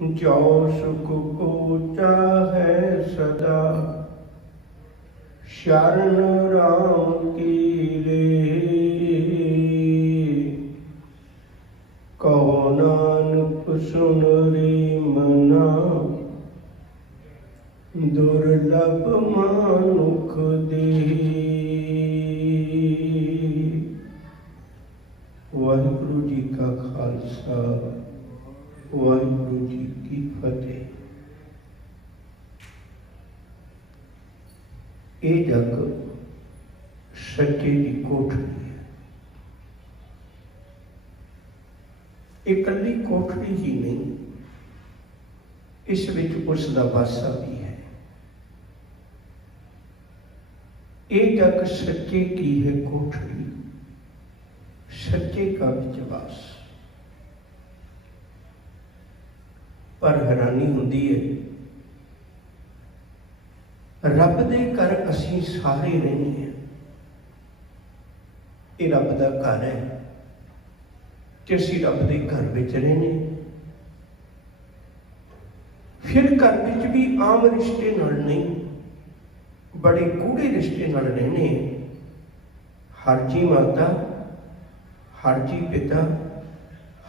जो सुख को चाहे सदा शरण राम की रे। कहो नानक सुन रे मना दुर्लभ मानुख दे। वाहिगुरु जी का खालसा वाहिगुरु जी की फतेह। ये जग सच्चे की कोठड़ी है। इकली कोठड़ी ही नहीं, इस विच उसका वासा भी है। ये जग सच्चे की है कोठड़ी, सच्चे का विश्वास। पर हैरानी होती है, रब दे घर असीं सारे रहने हैं। ये रब का घर है कि असीं रब दे घर विच रहने। फिर घर विच भी आम रिश्ते नाल नहीं, बड़े गूढ़े रिश्ते नाल रहने हैं। हर जी माता, हर जी पिता,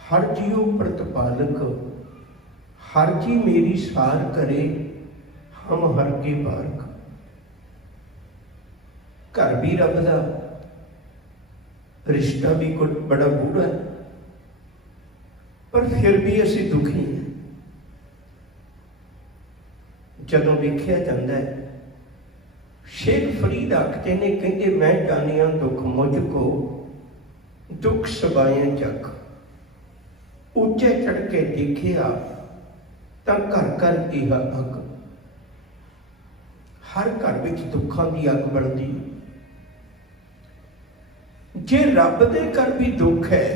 हर जीओ प्रतिपालक, हर जी मेरी सार करे, हम हर के बारक। घर भी रब दा, रिश्ता भी कुछ बड़ा गूढ़ा है, पर फिर भी असी दुखी हैं। जदों देखिया जाता है, शेख फरीद आखते ने, कहते मैं जानिया दुख मुझको दुख सबाए जग। ऊंचे चढ़ के देखिया तो घर घर यह अग। हर घर में दुखों की अग बढ़ती। जे रब दे घर भी दुख है,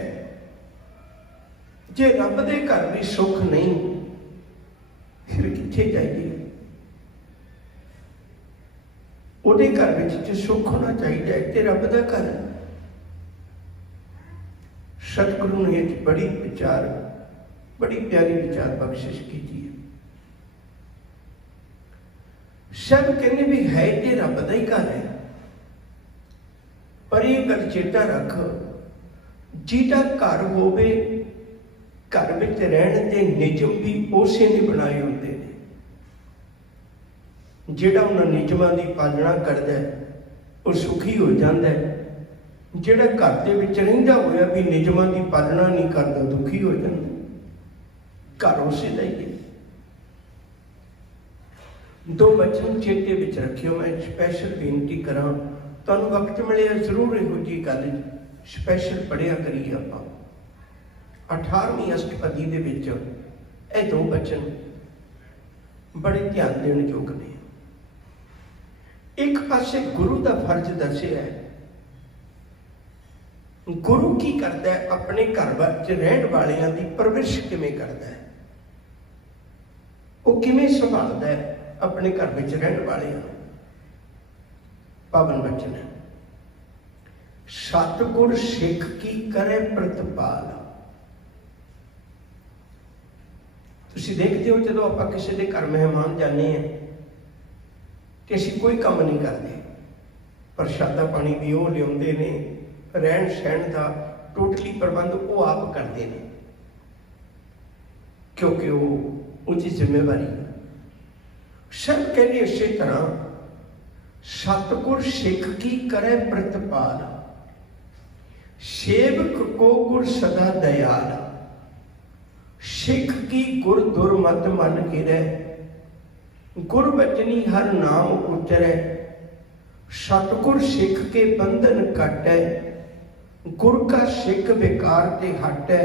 जे रब दे घर भी सुख नहीं, फिर किथे जाइए? उहदे घर में सुख होना चाहिए ते रब दा घर है। सतगुरु ने एक बड़ी विचार, बड़ी प्यारी विचार बख्शिश की है। सब कहने भी है कि रब दा ही घर है, पर यह गल चेता रख, जिहदा घर होवे, घर विच रहण दे निजम भी उसे ने बनाए होंदे ने। जिहड़ा उन्हां निजमां दी पालना करदा है वो सुखी हो जाता है। जिहड़ा घर दे विच रहिंदा होया भी निजमां दी पालना नहीं करदा, दुखी हो जाता। घर उसे दा ही है। दो वचन चेते विच रखियो, मैं स्पैशल बेनती करा, तुहानूं वक्त मिले जरूर इहो जी गल स्पैशल पढ़िया करिए। आपां 18वीं अष्टपदी दे विच ये दो वचन बड़े ध्यान देने योग ने। एक पासे गुरु का फर्ज दसिया है। गुरु की करता है? अपने घर विच रहण वालियां दी परवरिश किवें करता है, वो किवें संभालदा है अपने घर में रहने वाले। पावन वचन है, सतगुर सिख की करे प्रतिपाल। तुसीं देखते हो जो आप किसी के घर मेहमान जाने हैं कि असीं कोई काम नहीं करते, प्रशादा पानी भी वो लियाउंदे ने, रहन सहन का टोटली प्रबंध वो आप करते हैं, क्योंकि वो उनकी जिम्मेवारी है। सब कहने इसी तरह सतगुर सिख की करे प्रतिपाल। सेवक को गुर सदा दयाल। सिख की गुर दुर्मत मन गिरै। गुर बचनी हर नाम उचरै। सतगुर सिख के बंधन कटै। गुर का सिख विकार ते हटै।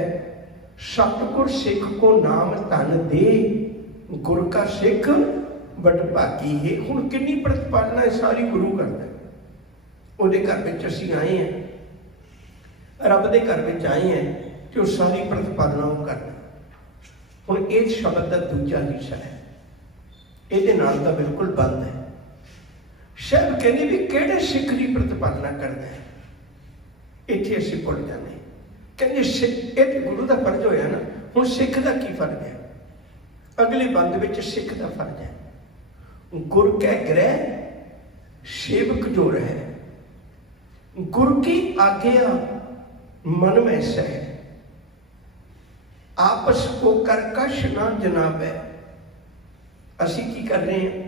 सतगुर सिख को नाम धन दे। गुर का सिख बट भागी है। हुण कितनी प्रतिपालना सारी गुरु करता है। उहदे घर में असीं आए हैं, रब दे घर में आए हैं, तो सारी प्रतिपालना वो करता। हुण इह शब्द का दूजा हिस्सा है, ये नाल तां बिल्कुल बंद है। शायद कहने भी किहड़े सिख की प्रतिपालना करता है, इत्थे असीं भुल जाने। कहते गुरु का फर्ज होया ना, हुण सिख का की फर्ज है? अगले बंद में सिख का फर्ज है। गुर कै ग्रह सेवक जो रहे, गुर की आज्ञा मन में सह, आपस को कर कश ना जनाबै। असी की कर रहे हैं,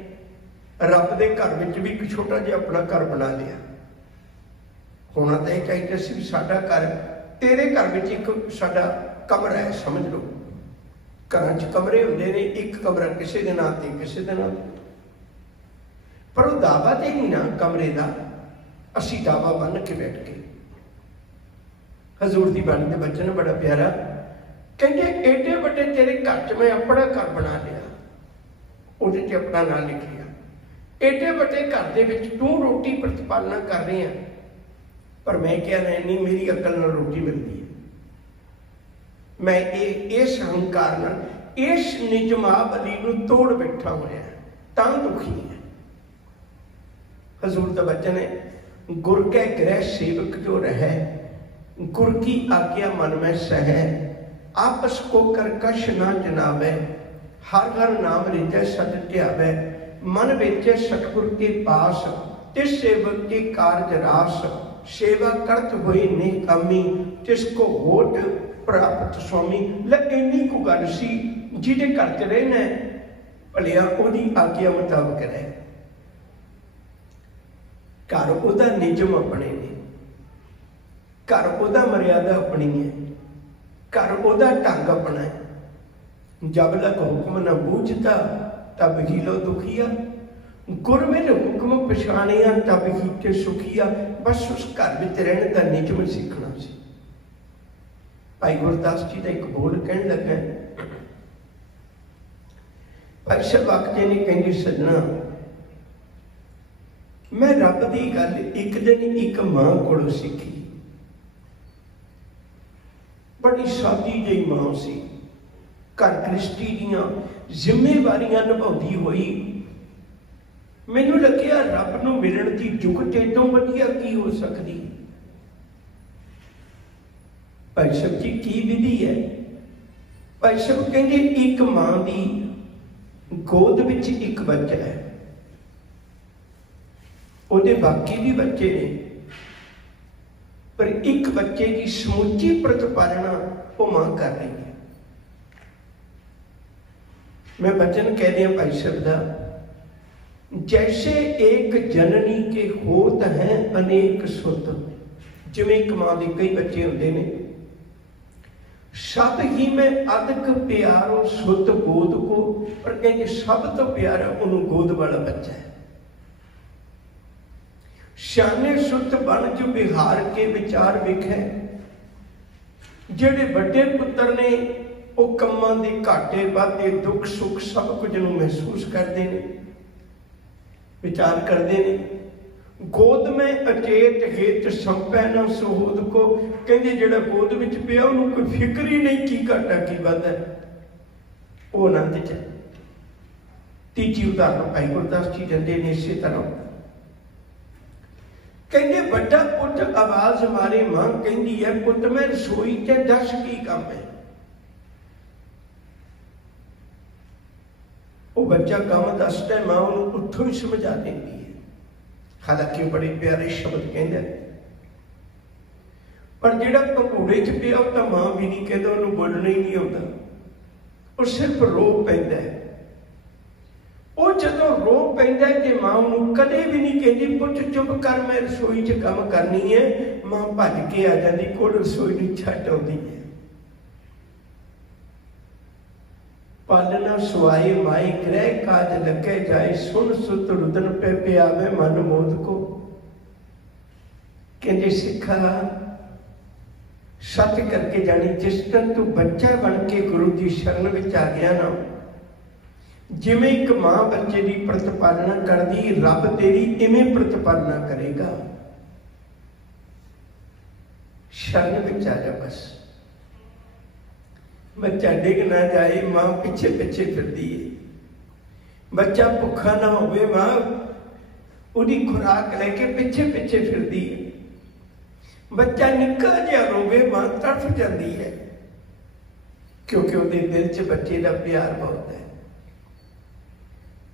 रब के घर में भी एक छोटा जिहा अपना घर बना लिया। होना तो यह चाहिए सी भी साडा घर, तेरे घर में एक साडा कमरा है, समझ लो। घर च कमरे होंदे ने, एक कमरा किसी के नाम से, किसी के नाम, पर वो दावा तो नहीं ना कमरे का। असी दावा बन के बैठ के, हजूर की बाणी का बचन बड़ा प्यारा, कहते एडे बड़े तेरे घर च मैं अपना घर बना लिया, उहदे च अपना नाम लिख लिया। एडे बड़े घर दे विच तू रोटी प्रतिपालना कर रही है, पर मैं कह रहा नहीं, मेरी अकल नाल रोटी मिलती है। मैं इस अहंकार नाल, इस निजमाब अली नूं तोड़ बैठा होया, तां दुखी है। हजूर का वचन है, गुर कै ग्रह सेवक जो रहे, गुर की आज्ञा मन में सह, आपस को कर कश ना जनावे। हर हर नाम रिजै सद ध्यावै, मन बेचे सतगुर के पास, तिस सेवक के कारज रास। सेवा करत हुए निकामी, तिसको होठ प्राप्त स्वामी। इन्नी को गल सी, जिहदे घर च रहना भलिया उहदी आज्ञा मुताबक रहे। घर उहदा निजम अपने ने, घर उहदा मर्यादा अपनी है, घर उहदा ढंग अपना है। जब लग हुक्म न बूझता तब ही लो दुखिया, गुर में हुक्म पछाणिया तब ही ते सुखिया। बस उस घर में रहने का निजम सीखना सी। भाई गुरदास जी का एक बोल कहन लगा, भाई साहब आखते ने, कहते सजना मैं रब की गल एक दिन एक मां को सीखी। बड़ी सादी जी मां सी, घर गृहस्थी दियां जिम्मेवारियां निभाती हुई। मैनू लग्या रब नूं मिलण की जुगत एदों वधिया की हो सकती। भाई साहब जी की विधि है? भाई साहब कहते एक मां की गोद विच एक बच्चा है, उहदे बाकी भी बच्चे ने, पर एक बच्चे की समूची प्रतिपालना वो मां कर रही है। मैं वचन कह दिया भाई साहब का, जैसे एक जननी के होत हैं अनेक सुत। जिवें एक मां के कई बच्चे होंदे ने, सब ही में अधिक प्यारो सुत गोद को, पर कहते सब तो प्यारा उन्होंने गोद वाला बच्चा है। शाने सुत बन जो बिहार के विचार विखे, जेड़े बड़े पुत्र ने वो कम्मां दे घाटे वाधे दुख सुख सब कुछ नूं महसूस करते हैं, विचार करते हैं। गोद में अचेत हेत संपै न सुहोद को, कहते जेड़ा गोद विच पिया उन्होंने कोई फिक्र ही नहीं की घाटा की वाधा, वो आनंद च। तीजी उदाहरण भाई गुरदास जी देंदे ने इसे तरह, कहते बड़ा पुत आवाज मारे मां कहती है, पुत मैं रसोई च दस की काम है। वो बच्चा काम दसता है, मां उन्होंने उठों ही समझा देती है। हालांकि बड़े प्यारे शब्द कहते, पर जिहड़ा भंगूड़े च पिया तो मां भी नहीं कहता, उन्होंने बोलना ही नहीं आता, वो सिर्फ रो पैंदा है। वो जो रो पैंदा है कि मां उन्होंने कदे भी नहीं कहती पुत चुप कर मैं रसोई च काम करनी है। मां भज के आ जाती, कोल रसोई नहीं छड्ड आउंदी है। पालना सुआए माए ग्रह काज लगे जाए, सुन सुत रुदन पे प्यावे मन मोद को। कहते सिखा सच करके जानी, जिस दिन तू बच्चा बन के गुरु की शरण विच आ गया ना, जिवें एक मां बच्चे की प्रतिपालना करती, रब तेरी इवें प्रतिपालना करेगा। शरण विच आ जा बस, बच्चा डिग ना जाए, मां पिछे पिछे फिरती है। बच्चा भुखा ना हो, मां उहदी खुराक लेके पिछे पिछे फिरती है। बच्चा निक्का जिहा रोवे, मां तड़फ जाती है, क्योंकि उहदे दिल च बच्चे का प्यार बहुत है।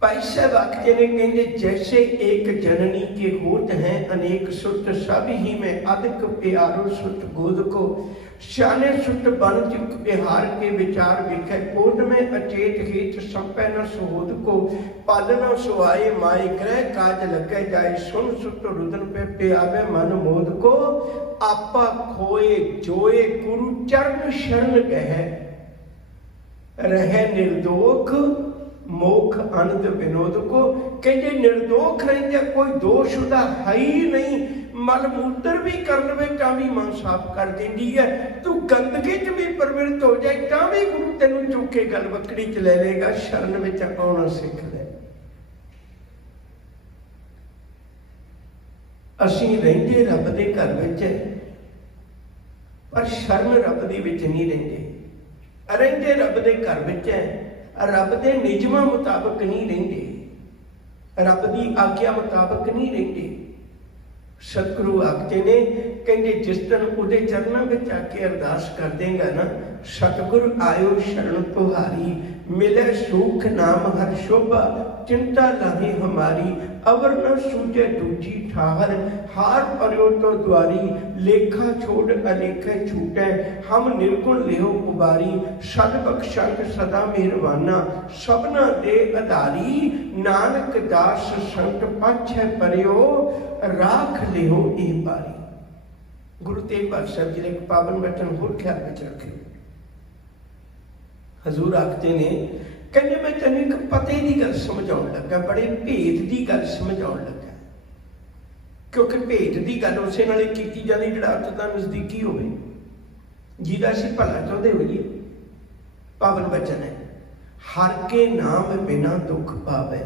भाई साहब आखते ने कहते जैसे एक जननी के होत हैं अनेक सुत सब ही में अधिक प्यारो सुत गोद को श्याने सुत बन चुक बिहार के विचार विखे कोट में अचेत हित संपै न सुहोद को पालना सुहाए माए ग्रह काज लगे जाए सुन सुत रुदन पे प्यावे मन मोद को आपा खोए जोए गुरु चरण शरण गए रहे निर्दोख मोख आनंद विनोद को कहते निर्दोख रहते कोई दोष उदा है ही नहीं मल मूत्र भी कर लवे तां भी मां साफ कर देंदी है तू गंदगी च भी प्रवृत्त हो जाए तां भी गुरु तेनू चुक के गल वकड़ी च ले लेगा शरण विच आउणा सीख ले। असीं रहिंदे रब दे घर विच पर शरण रब दे विच नहीं रहिंदे रहिंदे रब दे घर विच है रब दे नियमां मुताबक नहीं रहिंदे रब दी आग्या मुताबक नहीं रहिंदे। सतगुरु आखते ने कहते जिस दिन उहदे चरणों में आके अरदास कर देगा ना सतगुरु आयो शरण तुहारी मिले सुख नाम हर शोभा चिंता लाही हमारी अवर न सूझे दूजी ठाहर हार पर्यो तो द्वारी लेखा छोड़ अलेखे छूटे हम निर्गुण लेहो उबारी सद बख्शंक सदा मेहरबाना सबना दे आधारी नानक दास संत पाछे परियो राख लेहो ए बारी। गुरु तेग बहादुर साहब जी ने एक पावन वचन होर ख्याल में रखे हजूर आखते ने कहने मैं तेन एक पते की गल समझाउण लगा बड़े भेद की गल समझाउण लगा क्योंकि भेद की गल उस की जाती जो अत का नजदीकी हो जिहदा असीं भला चाहते होइए। पावन वचन है हर के नाम बिना दुख पावे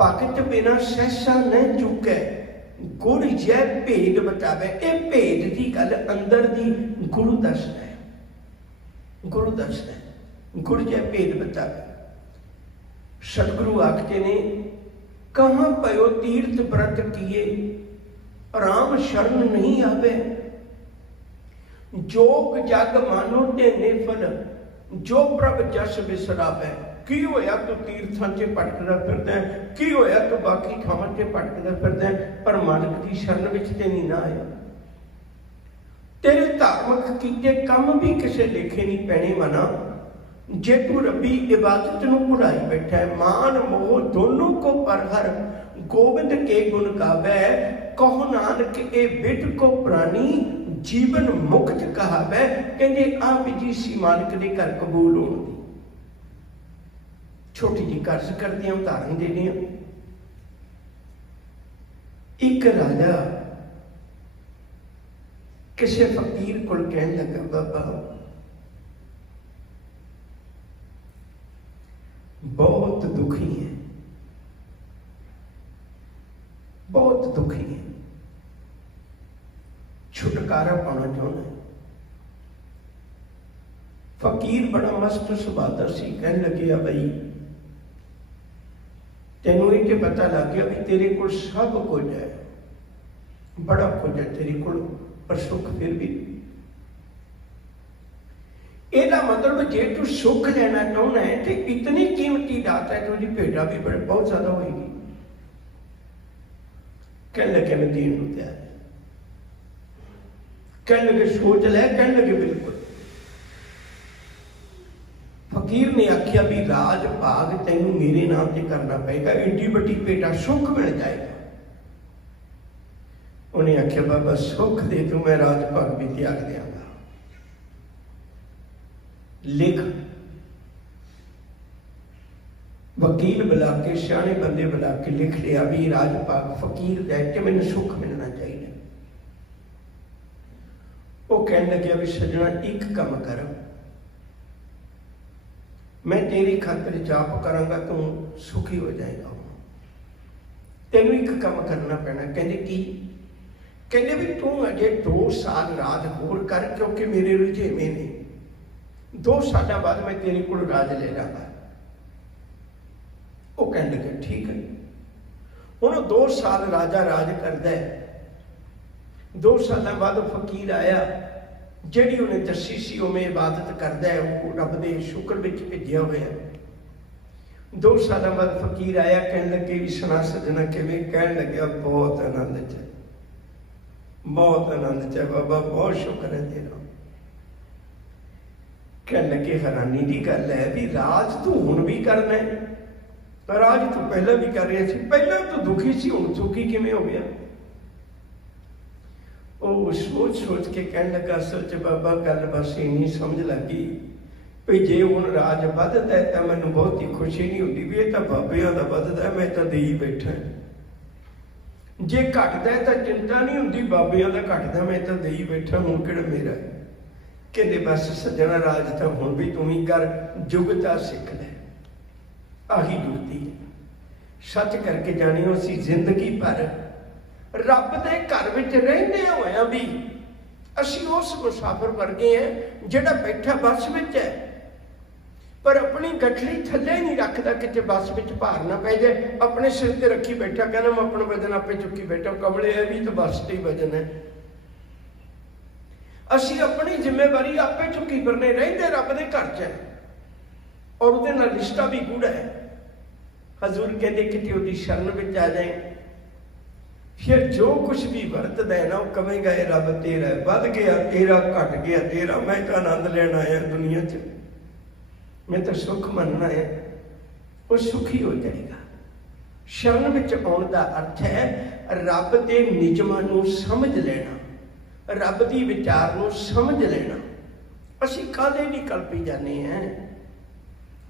भगत बिना सहसा न चुकै गुर जय भेद बचावे। ये भेद की गल अंदर दी गुरु दसदा है गुरु दसदा है गुरु जय भेद बचावे। सतगुरु आखते ने कहाँ पयो तीर्थ व्रत किए राम शरण नहीं आवे जोग जग मानो ढेने फल जो प्रभ जस बिसरावे। की होया तू तीर्थां च भटकदा फिरदा है की होया तू बाकी थावां च भटकदा फिरदा है पर मालिक दी शरण विच ते नहीं ना आया। तेरे धार्मिक कीते काम भी किसे लेखे नहीं पैने मना जे तू रब्बी इबादत नूं भुलाई बैठा है। मान मोह दोनों को परहर गोविंद के गुण गावे कहो नानक ए बिट को प्राणी जीवन मुक्त कहावे। कहंदे आप जी सी मालिक दे घर कबूल होण दी छोटी जी कर्ज करते हैं उदाहरण देने। एक राजा किसी फकीर को कहने लगा बाबा बहुत दुखी है बहुत दुखी है छुटकारा पाना चाहना है। फकीर बड़ा मस्त सुभादा सी कहने लगे भाई तेनों ये पता लग गया भी तेरे को सब कुछ है बड़ा कुछ है तेरे को पर सुख फिर भी एदा मतलब जे तू सुख लेना चाहना है तो इतनी कीमती दात है तुझी भेटा भी बड़े बहुत ज्यादा होगी। कहने लगे मैं देने को तैयार है कहने लगे सोच ले कहने लगे बिल्कुल। फकीर ने आख्या भी राज भाग तेनू मेरे नाम से करना पड़ेगा एडी बड़ी बेटा सुख मिल जाएगा। उन्हें आख्या बाबा सुख दे तू मैं राज भाग भी त्याग देंगा लिख। वकील बुला के सियाने बंदे बुला के लिख लिया भी राज भाग फकीर दे के मैंने सुख मिलना चाहिए। वो कहने लगे भी सजना एक काम कर मैं तेरी खातिर जाप करांगा तू सुखी हो जाएगा तेनू एक काम करना पैना। कहते की कहते भी तू अजे 2 साल राज होर कर क्योंकि मेरे रुझेवे ने 2 साल बाद मैं तेरे को राज ले लांगा। वो कहने लगे ठीक है। हुण 2 साल राजा राज करदा है 2 साल बाद फकीर आया जिहड़ी उन्हें दसी सी उवें इबादत करदा है वो रब दे शुक्र विच भेजिया होया। 2 साल बाद फकीर आया, कहने लगे भी सुना सजना किवें? कहने लगे बहुत आनंद च, बहुत आनंद च बाबा, बहुत शुक्र है तेरा। कहने लगे हैरानी की गल है भी राज तू हुण भी करना है, राज तू पहला भी कर रहा सी, पहला तू दुखी सी, हुण सुखी किवें हो गया? वो सोच सोच के कहने लगा असल च बाबा गल बस इन्नी समझ लगी भी जे हुण राज वधदा है तो मैनूं बहुत ही खुशी नहीं होती भी ये तो बाबियां दा वधदा है, मैं तो देई बैठा। जे घटदा है तो चिंता नहीं होंदी, बाबियां दा घटदा मैं तो देई बैठा, हुण किहड़ा मेरा। कहते बस सज्जना राज तो हुण भी तू ही कर, जुगता सिख लै, आही जुगती है। सच करके जानियो असीं जिंदगी भर रब दे घर विच रहिंदे होया भी असीं उस मुसाफिर वर्गे हैं जिहड़ा बैठा बस विच है पर अपनी गठड़ी थल्ले नहीं रखता, किते बस विच भार ना पै जाए, अपने सिर ते रखी बैठा, कहना मैं अपना वजन आपे चुकी बैठा। कमले है भी तो बस ते ही वजन है। असीं अपनी जिम्मेवारी आपे चुकी फिरने, रहिंदे रब दे घर च है और उहदे नाल रिश्ता भी गूढ़ा है। हजूर कहते किते उहदी शरण विच आ जाए, फिर जो कुछ भी वरतदा है ना, वो कहेगा ये रब तेरा है, वध गया तेरा, घट गया तेरा, मैं तो आनंद लेना आया दुनिया च, मैं तो सुख मनना है, वो सुखी हो जाएगा। शरण विच आउण दा अर्थ है रब दे निजमां नूं समझ लेना, रब दी विचार नूं समझ लेना। असीं काले नहीं कल्पी जाने हैं,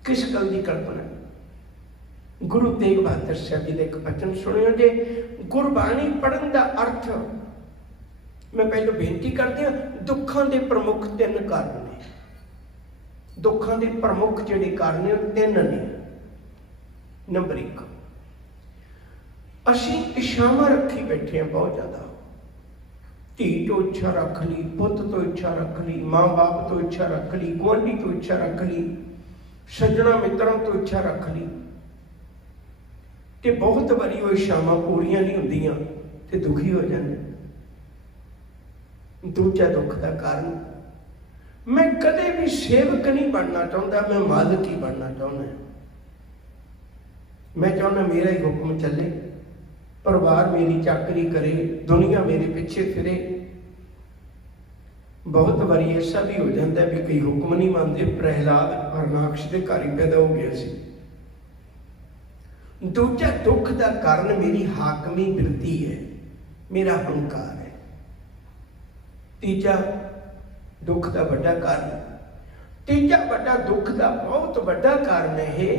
किस गल दी कल्पना? गुरु तेग बहादुर साहब जी का एक वचन सुनियो जे, गुरबाणी पढ़न का अर्थ, मैं पहले बेनती करती हाँ, दुखों के प्रमुख 3 कारण ने, दुखों के प्रमुख जिहड़े कारण ने 3 ने। नंबर 1, असीं इच्छावां रखी बैठे हैं बहुत ज़्यादा, धी तो इच्छा रख ली, पुत तो इच्छा रख ली, माँ बाप तो इच्छा रख ली, गुआढ़ी तो इच्छा रख ली, सज्जणा मित्रों तो इच्छा रख ली, ते बहुत बारी वो इच्छावां पूरियां नहीं होंदियां ते दुखी हो जाते। दूजा दुख का कारण, मैं कदे भी सेवक नहीं बनना चाहता, मैं मालिक ही बनना चाहना। मैं चाहना मेरा ही हुक्म चले, परिवार मेरी चाकरी करे, दुनिया मेरे पीछे फिरे। बहुत बारी ऐसा भी हो जाता है भी कई हुक्म नहीं मानते। प्रहलाद हरनाक्ष के घर ही पैदा हो गया सी। दूजा दुख का कारण मेरी हाकमी वृत्ति है, मेरा अहंकार है। तीजा दुख का बड़ा कारण, तीजा बड़ा दुख का बहुत बड़ा कारण है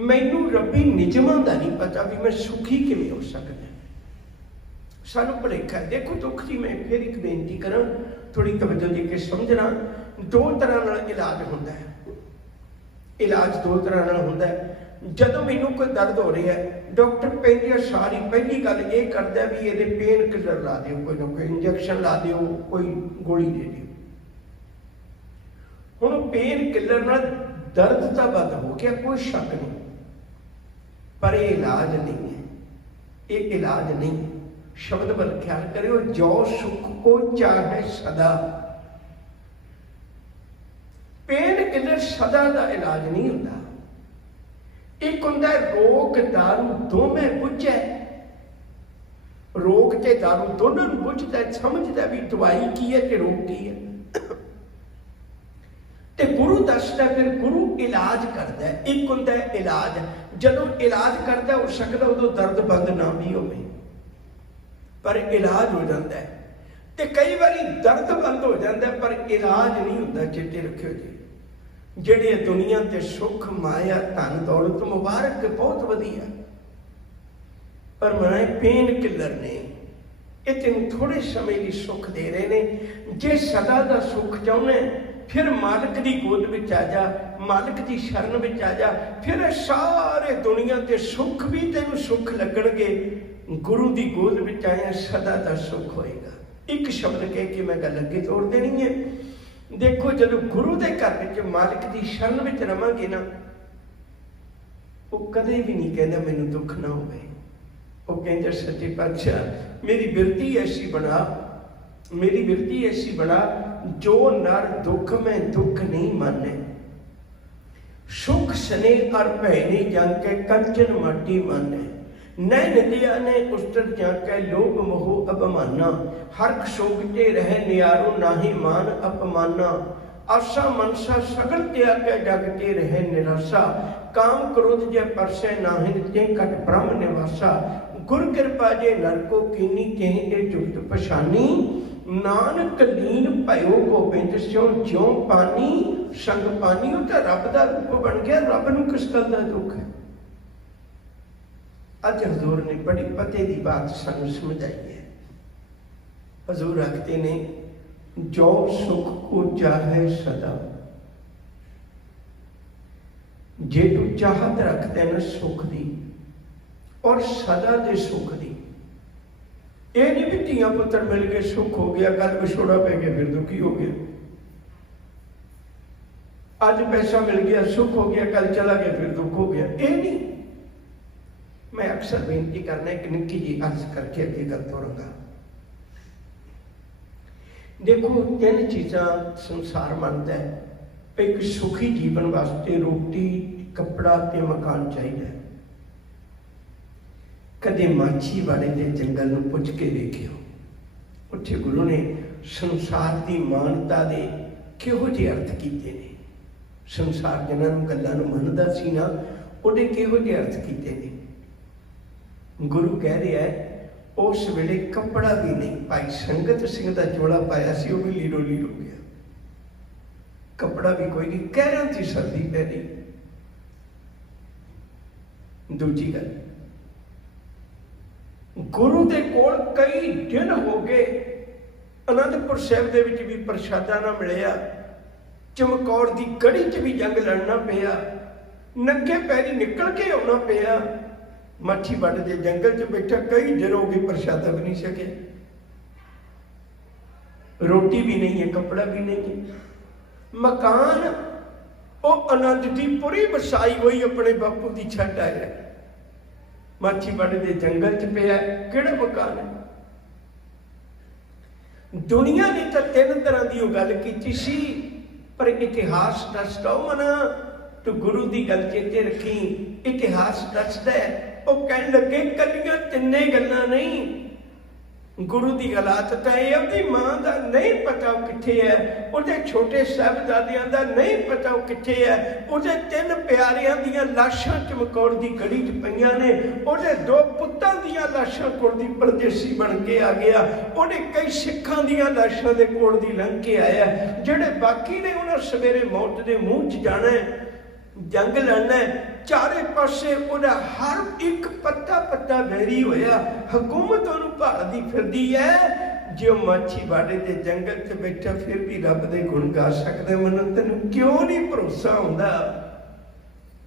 मैनू रब्बी निजमां दा नहीं पता भी मैं सुखी किवें हो सकदा। सानू भुलेखा। देखो दुख की मैं फिर एक बेनती करा, थोड़ी तवज्जो दे के समझना। 2 तरह नाल इलाज होंदा है। इलाज 2 तरह नाल होंदा है। जदों मैनू कोई दर्द हो रहा है, डॉक्टर पहली सारी पहली गल ये करता भी ये पेन किलर ला दिओ, कोई ना कोई इंजैक्शन ला दिओ, कोई गोली दे दिओ। हुण पेन किलर नाल दर्द तो बंद हो गया, कोई शक नहीं, पर यह इलाज नहीं है। ये इलाज नहीं। शब्द बल ख्याल करो, जो सुख को चाहे सदा। पेन किलर सदा का इलाज नहीं होता। एक होंदा रोग दारू दोवें बुझे, रोग ते दारू दोनों बुझता, समझता भी दवाई की है ते रोग की है। ते गुरु दसदा, फिर गुरु इलाज करता है। एक होंदा इलाज, जदों इलाज करता हो सकता उदों दर्द बंद ना भी होवे, पर इलाज हो जाता है। ते कई बारी दर्द बंद हो जाता है पर इलाज नहीं होता। चेते रखियो जी, जिहड़े दुनिया ते सुख माया धन दौलत मुबारक बहुत वधिया, पर मनाए पेन किलर ने, ये तेन थोड़े समय की सुख दे रहे हैं। जे सदा का सुख चाहना फिर मालिक की गोद में आ जा, मालिक की शरण में आ जा, फिर सारे दुनिया के सुख भी तेन सुख लगणगे। गुरु की गोद में आया सदा का सुख होएगा। एक शब्द कह के मैं गल अगे तोड़ देनी है। देखो जब गुरु के घर में मालिक की शरण में रवांगे ना, वो कदे भी नहीं कहता मैनू दुख ना होवे। वो कहता सच्चे पातशाह मेरी बिरती ऐसी बना, मेरी बिरती ऐसी बना, जो नर दुख में दुख नहीं माने। सुख स्ने और भैनी जाके कंचन माटी माने, नैन दिया ने उस्तर जाके लोभ मोह अभिमाना, हर्क शोभते रहे नियारो नाहि मान अपमाना, आशा मनसा सगल त्यागे जगते रहे निराशा, काम क्रोध जय परसे नाहिन ते कट ब्रह्म निवासा, गुर कृपा जे नरको कीनी ते जुगत पछानी, नानक लीन भयो गोबिंद स्यों ज्यों पानी, संग पानी तो रब का रूप बन गया। रब नूं किस गल का दुख है? अज हजूर ने बड़ी पते की बात सानू समझाई है। हजूर आखते ने जो सुख को चाहे सदा, जे तू चाहत रखते न सुख दी और सदा दे सुख दी, ये नहीं भी धियां पुत्र मिल के सुख हो गया, कल विछोड़ा पै गया फिर दुखी हो गया, आज पैसा मिल गया सुख हो गया, कल चला गया फिर दुख हो गया, ये नहीं। मैं अक्सर बेनती करना एक निक्की जी अर्ज करके अगे गल तोड़ूंगा। देखो तीन चीज़ां संसार मानता है। एक सुखी जीवन वास्ते रोटी कपड़ा ते मकान चाहिए। कदे माछीवाड़े के जंगल में पुछ के देखियो, उत्थे गुरु ने संसार की मानता दे किहो जे अर्थ कीते ने। संसार जिन्होंने गल्लां नूं मनदा सी ना, उहदे किहो जे अर्थ कीते ने। गुरु कह रहा है उस वेले कपड़ा भी नहीं, भाई संगत सिंह का चोला पाया सी, वह भी लीरो लीर हो गया, कपड़ा भी कोई नहीं, कहरां च सर्दी पै रही। दूजी गल, गुरु के कोल कई दिन हो गए, आनंदपुर साहिब दे विच भी प्रशादा ना मिलिया, चमकौर की गढ़ी च भी जंग लड़ना पिया, नंगे पैरी निकल के आना पिया, माछीवाड़े के जंगल च बैठा कई दिन हो गए, प्रशादा भी नहीं सके, रोटी भी नहीं है, कपड़ा भी नहीं है, मकान वो आनंद की पूरी बसाई हुई अपने बापू की छड़ आया, माछीवाड़े के जंगल च पिया, किहड़ा मकान है? दुनिया ने तो तीन तरह की गल की सी, पर इतिहास दसदा मना तो गुरु की गल चेते रखी। इतिहास दसदा वो कह लगे कलियां तिन्ने गल्लां नहीं, गुरु की गलात तो यह अपनी मां का नहीं पता वो कित्थे है, उहदे छोटे साहिबजादियां का नहीं पता वो कित्थे है, उहदे तीन प्यारियां दियां लाशां चमकौर की गढ़ी च पईयां ने, उहदे दो पुत्तां दियां लाशां कोल दी परदेसी बन के आ गया, उहदे कई सिखां दियां लाशां दे कोल दी लंघ के आया, जिहड़े बाकी ने उन्हां सवेरे मौत दे मूँह च जाना है, जंग लड़ना है, चारे पासे उहदा हर एक पत्ता पत्ता वैरी होया, हुकूमत उहनूं भालदी फिरदी है। जो माछीवाड़े के जंगल च बैठा फिर भी रब दे गुण गा सकदा, मनो तैनूं क्यों नहीं भरोसा आउंदा?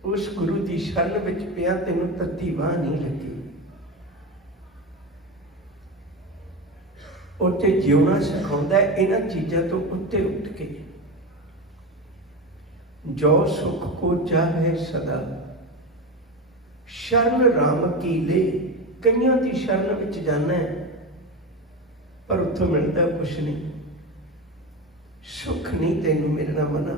उस गुरु की शरण विच पिया तैनूं तत्ती बांह नहीं लगी, उत्ते जिउणा सिखाउंदा इन्हां चीज़ां तो उत्ते उठ के। जो सुख को चाहे सदा, शरण राम की ले। कईयां की शरण विच जाना है पर उत्थों मिलता कुछ नहीं, सुख नहीं तेनू मिलना मना,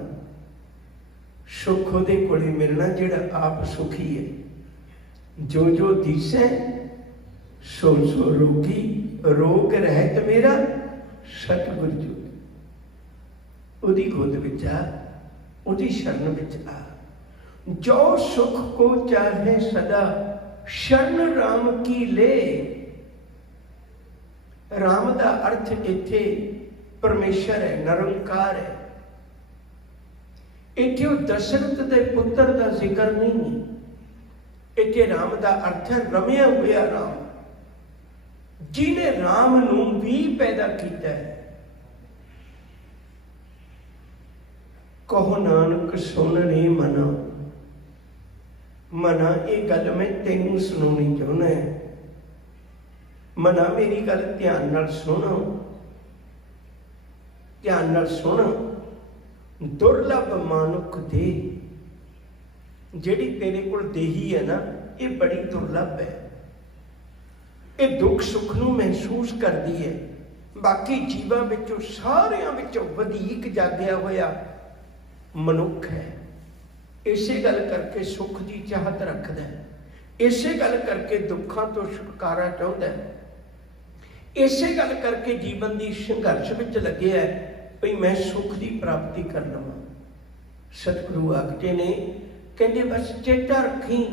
सुख उहदे कोले मिलना जिहड़ा आप सुखी है। जो जो दिसे सो सो रोगी, रोग रहत मेरा सतगुर जोगी। उहदी गोद विच आ, उहदी शरण विच आ। जो सुख को चाहे सदा, शरण राम की ले। राम का अर्थ इत्थे परमेश्वर है, निरंकार है। इत्थे दशरथ के पुत्र का जिक्र नहीं है, इत्थे राम का अर्थ है रमिया हुआ राम, जिन्हें राम नूं भी पैदा किया है। कहो नानक सुन रे मना, मना ये गल मैं तेनू सुनानी चाहना है। मना मेरी गल ध्यान नाल सुन, ध्यान नाल सुन। दुर्लभ मानुख दे, जिहड़ी तेरे कोल देही है ना, ये बड़ी दुर्लभ है। ये दुख सुख नूं महसूस करती है। बाकी जीवां विचों सारियां विचों वधीक जागिया होया मनुख है। इसे गल करके सुख की चाहत रखता है, इसे गल करके दुखों तो छुटकारा चाहता है, इसे गल करके जीवन की संघर्ष में लगे है भाई मैं सुख की प्राप्ति कर लवां। सतगुरु आखते ने कहते बस चेता रखी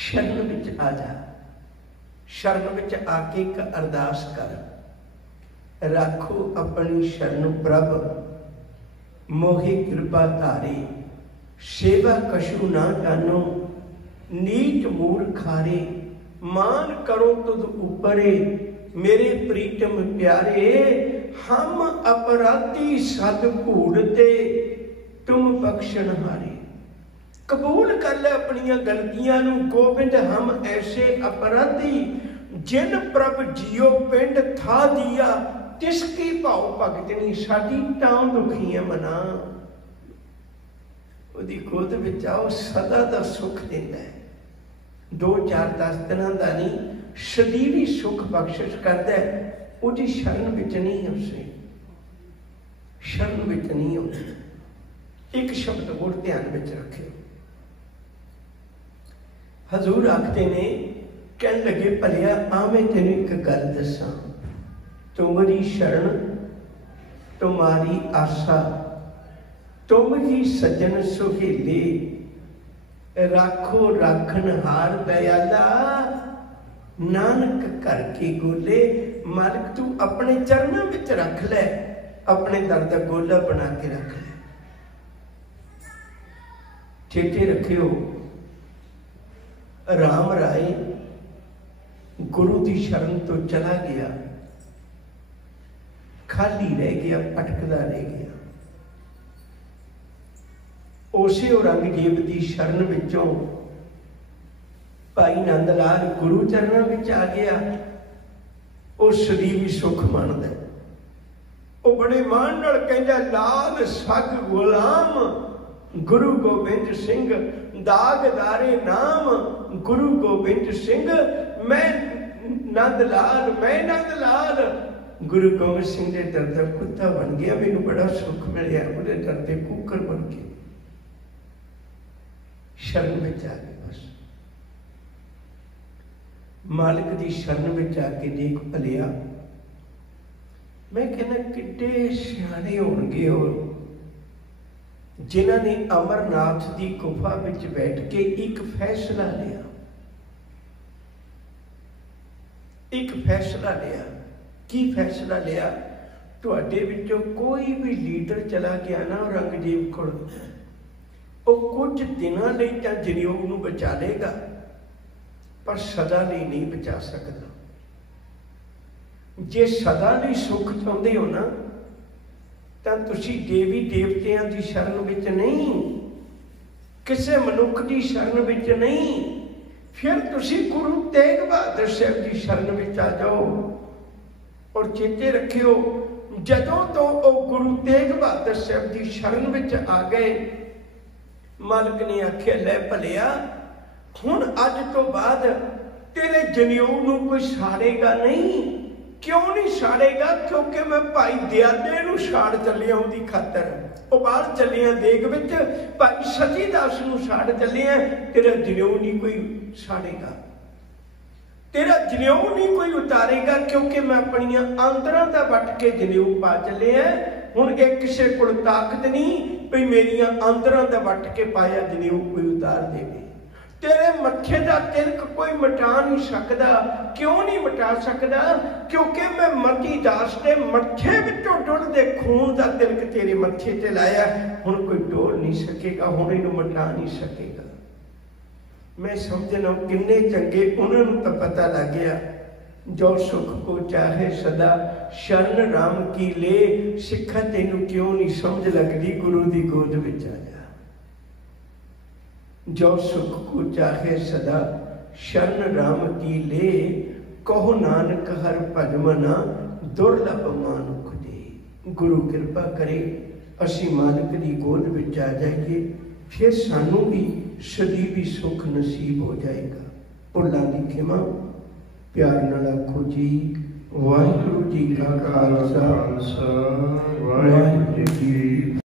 शरण विच आ जा, शरण विच आके एक अरदास कर, राखो अपनी शरण प्रभ मोहि कृपा धारे, सेवा कछु ना जानो नीच मूर्खारे, मान करो तुद ऊपरे मेरे प्रीतम प्यारे, हम अपराधी सद भूलते तुम बख्शनहारे। कबूल कर ले अपनिया गलतियां नूं गोबिंद, हम ऐसे अपराधी जिन प्रभ जियो पिंड था दिया, तिसकी भाव भगतनी साडी तां दुखी है मना। उहदी गोद विच आओ, सदा दा सुख दिंदा है, 2-4 10 दिनां दा नहीं, सदीवी सुख बख्शिश करता है। उहदी शरण विच नहीं उसे, शरण विच नहीं आउंदी। एक शब्द होर ध्यान विच रखियो, हजूर आखते ने, कहन लगे भलिया आ मैं तेनू एक गल दसां, तुम्हारी शरण तुम्हारी आशा, तुम ही सज्जन सुहेले, राखो राखनहार दयाला, नानक करके गोले। मालिक तू अपने चरणों में रख ले, अपने दर का गोला बना के रख ले। चेते रखियो राम राय गुरु की शरण तो चला गया, खाली रह गया, भटकदा रह गया। उसे औरंगजेब की शरण विचों भाई नंद लाल गुरु चरणों में आ गया। उस सदीवी सुख मानदा, वो बड़े मान नाल कहंदा, लाल सग गुलाम गुरु गोबिंद सिंह, दागदारे नाम गुरु गोबिंद सिंह, मैं नंद लाल, मैं नंद लाल। गुरु गोबिंद सिंह के दर दा कुत्ता बन गया, मैनू बड़ा सुख मिलिया, उहदे दर ते कुकर बन के शरण में आ गए। बस मालिक की शरण में आके देख भलिया, मैं कहना किड्डे सियाणे होणगे और जिन्होंने अमरनाथ की गुफा विच बैठ के एक फैसला लिया, एक फैसला लिया। की फैसला लिया? तुहाडे विचों कोई भी लीडर चला गया ना औरंगजेब कोल, वो कुछ दिनों लई तां जनेऊ नूं बचा लेगा, पर सदा लई नहीं बचा सकता। जे सदा लई सुख चाहुंदे हो ना, तां तुसीं देवी देवतियां की शरण विच नहीं, किसी मनुख की शरण विच नहीं, फिर तुसीं गुरु तेग बहादुर साहब की शरण विच आ जाओ। और चेते रखियो, जदों तो वो गुरु तेग बहादुर साहब की शरण विच आ गए, मालिक ने आख्या लै भलिया, हुण अज तो बाद तेरे जनेऊ नूं कोई साड़ेगा नहीं। क्यों नहीं साड़ेगा? क्योंकि मैं भाई दयाले नूं साड़ चलिया, उहदी खातर वो बाहर चलिया देग विच, भाई सतीदास नूं साड़ चलिया, तेरा जनेऊ नहीं कोई साड़ेगा, तेरा जनेऊ नहीं कोई उतारेगा, क्योंकि मैं अपनिया आंदरां दा वट के जनेऊ पा चलिया। हुण एक किसी कोल ताकत नहीं भी मेरिया आंदरां दा वट के पाया जनेऊ कोई उतार देवे। तेरे मत्थे का तिलक कोई मिटा नहीं सकता। क्यों नहीं मिटा सकता? क्योंकि मैं मती दास के मत्थे विचों डुलदे खून का तिलक तेरे मत्थे ते लाया, हुण कोई डोल नहीं सकेगा, हुण इहनूं मिटा नहीं सकेगा। मैं समझना किन्ने चंगे, उन्होंने तो पता लग गया, जो सुख को चाहे सदा शरण राम की ले, सिखा तेनू क्यों नहीं समझ लगती, गुरु की गोद विच आ जा। जो सुख को चाहे सदा शरण राम की ले, कहो नानक हर भजमना दुर्लभ मानुख दे। गुरु कृपा करे असी मालिक की गोद विच आ जाइए, फिर सानू भी सदीवी सुख नसीब हो जाएगा। भुल्लां दी खिमा, प्यार नाल आखो जी वाहिगुरू जी का खालसा, वाहिगुरू जी की